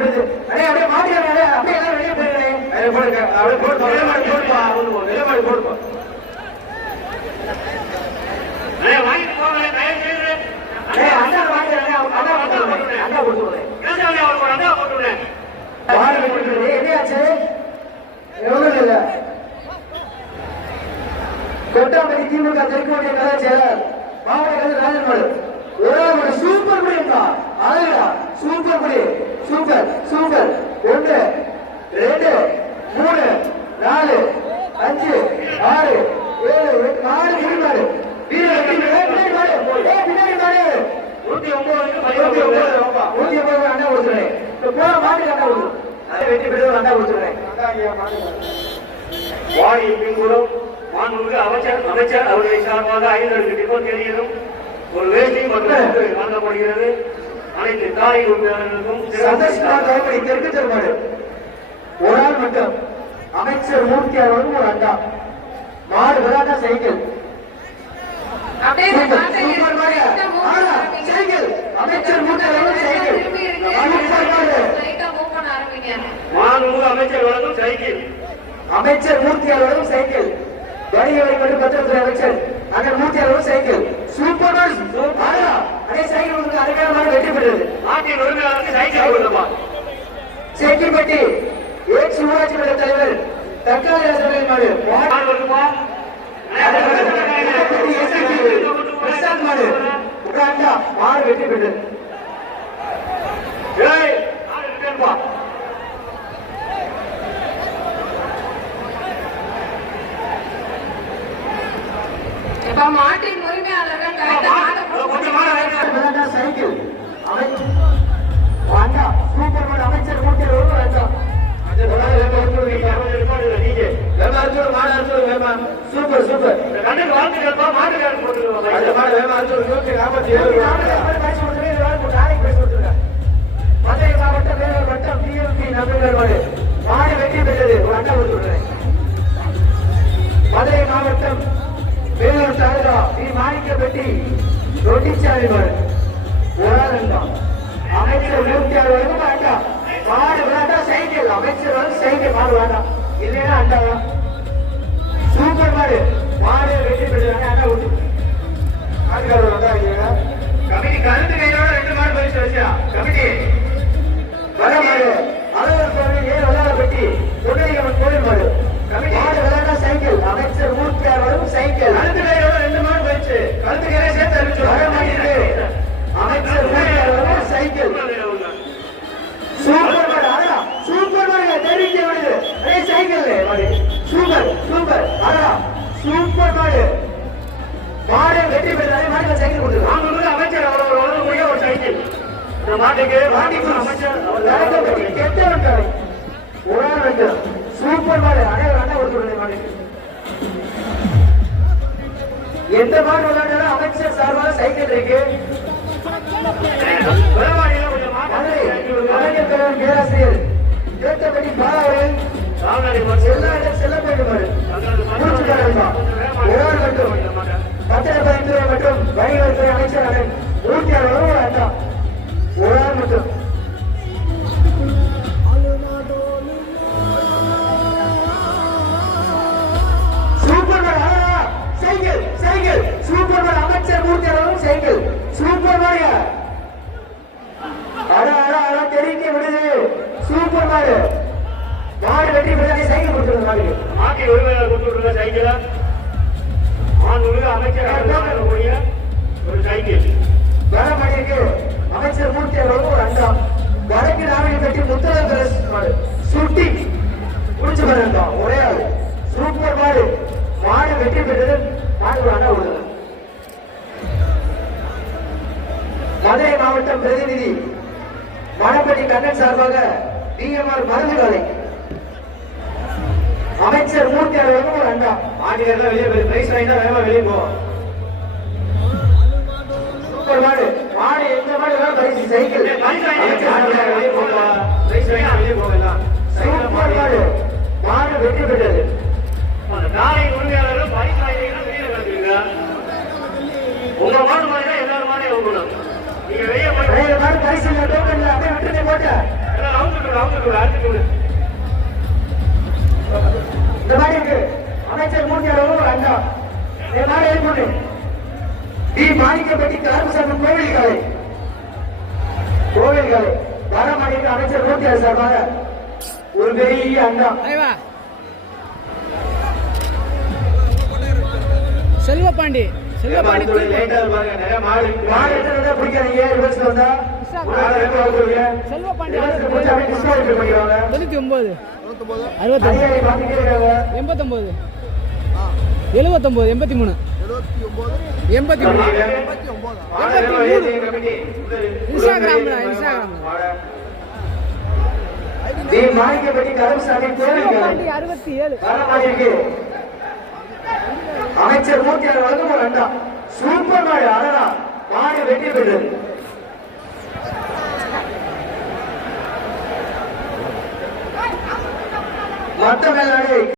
விடுது. அப்படியே மாட்டியாங்க, அப்படியே எல்லாரும் வெளியே போயிருக்கேன். அப்படியே போடுப்பா, வெளியே போடுப்பா. வாங்கிட்டு போங்க, தயவு செய்து அண்ணா வாங்கிடுறேன், அண்ணா கொடுத்துருவேன். அண்ணா போட்டுருவேன். என்னையாச்சு? எவ்வளவு இல்ல கொட்டாம்பட்டி திமுக தெற்குடைய கதை செயலர் மாவட்ட கதை ராஜன்மாடு ஒரு சூப்பர் குடி இருந்தா அழகா சூப்பர் குடி சூப்பர் சூப்பர் 1 2 3 4 5 6 7 8 4 பின்னாடி மாடு 109 அண்ணா கொடுத்துருவேன். போற மாட்டுக்கு அண்ணா கொடுத்துருவேன். அதை வெற்றி பெற்று அண்ணா கொடுத்துருவேன். வாடி பின்புறம் மாண்புமிகு அமைச்சர் அவர்களை சார்பாக 5 டிப்போ தெரியும் ஒரு வேட்டி மற்றும் வழங்கப்படுகிறது. அனைத்து தாய் உறுப்பினர்களுக்கும் தெற்கு திருமாடு ஒரு ஆள் மட்டும் அமைச்சர் மூர்த்தி அவர்களும் ஒரு அண்டா மாடு விளையாட்டா சைக்கிள் அமைச்சர் மூர்த்தி அவர்களும் சைக்கிள் மாண்புமிகு அமைச்சர் வழங்கும் சைக்கிள் அமைச்சர் மூர்த்தி அவர்களும் சைக்கிள் வணிக வரி மற்றும் பத்திரத்துறை அமைச்சர் அண்ணன் மூர்த்தி அவர்களும் சைக்கிள் சூப்பர் அதே சைக்கிள் கொடுத்து அதுக்காக மாடு வெற்றி பெற்றது. நாட்டின் உரிமையாளருக்கு சைக்கிள் கொடுப்பா. சேக்கிப்பட்டி ஏக்ஸ் ஊராட்சி மன்ற தலைவர் தற்காலிக சபையில் மாடு மாடு வெற்றி பெற்றது. மாட்டின் உரிமையாளர்கள் சைக்கிள் சூப்பர் மாடு அமைச்சர் சூப்பர் சூப்பர் மதுரை மாவட்டம் வேலூர் வட்டம் பிஎம்பி நம்பிகள் மாடு வெற்றி பெற்றது. ஒரு அண்ணா கொடுத்துருக்கிறேன். மதுரை மாவட்டம் வேலூர் தாலுகா வி மாணிக்கப்பட்டி ரொட்டிச்சாலை மாடு ஒரு அமைச்சர் மூர்த்தி அவர்களும் அண்டா மாடு வேண்டாம் சைக்கிள் அமைச்சர் சைக்கிள் மாடு வேண்டாம் இல்லைன்னா அண்டாவா சூப்பர் மாடு மாடு வெற்றி பெற்றாங்க. அண்டா விட்டு ஆட்காரர் வந்தாங்க கமிட்டி கருத்து கையோட 2 மாடு பரிசு வச்சா கமிட்டி வர மாடு அழகர் கோவில் ஏன் விளையாட பெட்டி பொன்னையம்மன் கோவில் மாடு கமிட்டி மாடு விளையாட்டா சைக்கிள் அமைச்சர் மூர்த்தி அவர்களும் சைக்கிள் கருத்து கையோட 2 மாடு பரிசு கருத்து கையை சேர்த்து அறிவிச்சு வர மாட்டேங்குது. அமைச்சர் மூர்த்தி அவர்களும் சைக்கிள் சூப்பர் மாடு அழகா சூப்பர் மாடு தெரிவிக்க விடுது சைக்கிள் மாடு சூப்பர் சூப்பர் அழகா சூப்பர் மாடு மாடு வெற்றி பெற்றாலே மாட்டுக்கு சைக்கிள் கொடுத்துருக்காங்க. அமைச்சர் அவர் வழங்கக்கூடிய ஒரு சைக்கிள் இந்த மாட்டுக்கு அமைச்சர் கெட்டவன் ஒரு ஆள் வந்து சூப்பர் மாடு அனைவரும் அண்ணா கொடுத்துருந்தேன் மாட்டுக்கு எந்த மாடு விளையாண்டாலும் அமைச்சர் சார்பாக சைக்கிள் இருக்கு. பேராசிரியர் கேட்டபடி பாராவரன் செல்லப்பேடு பத்திரப்பதித்துறை மற்றும் வணிகத்துறை அமைச்சர் ஊட்டியாளரும் ஒரு அண்ணா ஒரு ஆள் மட்டும் சூப்பர் சைக்கிள் சைக்கிள் சூப்பர் அமைச்சர் ஊட்டியாளரும் சைக்கிள் சூப்பர் மாடு தெரிவிக்க விடுது சூப்பர் மாடு மாடு வெற்றி பெற்ற சைக்கிள் கொடுத்துருங்க மாடு மாட்டின் உரிமையாளர் கொடுத்துருக்க சைக்கிள் அமைச்சர் ஒரு சைக்கிள் வேலை மாட்டிற்கு அமைச்சர் மூர்த்தி அவர்களும் ஒரு அண்டா வடக்கு நாவல் கட்டி முத்தரசு மாடு சுட்டி குடிச்சு பாருங்க ஒரே ஆள் சூப்பர் மாடு மாடு வெற்றி பெற்றது மாடு ஒரு அண்டா விடுங்க. மதுரை மாவட்டம் பிரதிநிதி மணப்பட்டி கண்ணன் சார்பாக பிஎம்ஆர் மருந்து காலை அமைச்சர் மூர்த்தி அவர்களும் ஒரு அண்டா ஆண்டியர் வெளியே பிரைஸ் வாங்கி தான் வேகமா வெளியே போவோம். சூப்பர் மாடு மாடு எந்த மாடு பரிசு சைக்கிள் வெளியே போகலாம் பிரைஸ் வாங்கி வெளியே போகலாம். சூப்பர் மாடு மாடு வெற்றி பெற்றது. நாளை உரிமையாளர்கள் பரிசு வாங்கினீங்கன்னா வெளியே கலந்துருங்க. உங்க மாடு மாதிரி தான் எல்லாரும் மாடையும் வாங்கணும். நீங்க வெளியே போய் மாடு பரிசு அப்படியே விட்டுட்டு போட்ட அடுத்து இந்த மாதிரி இருக்கு அமைச்சர் மூர்த்தி அளவு ஒரு அண்டா மாடு ஏற்படு டி மாணிக்கப்பட்டி கருப்புசாமி கோவில் காலை வரமாடிக்கு அமைச்சர் மூர்த்தி சார்பாக ஒரு பெரிய அண்டா செல்வபாண்டி பிடிக்காதீங்க செல்வபாண்டி 99 69 89 79 83 இன்ஸ்டாகிராம் மாணிக்கப்பட்டி கருப்புசாமி கோவில் 67 அமைச்சர் மூர்த்தி வழங்கும் ஒரு அண்டா சூப்பர் மாடு அழகா மாடு வெற்றி பெற்றது மத்த மேலாடு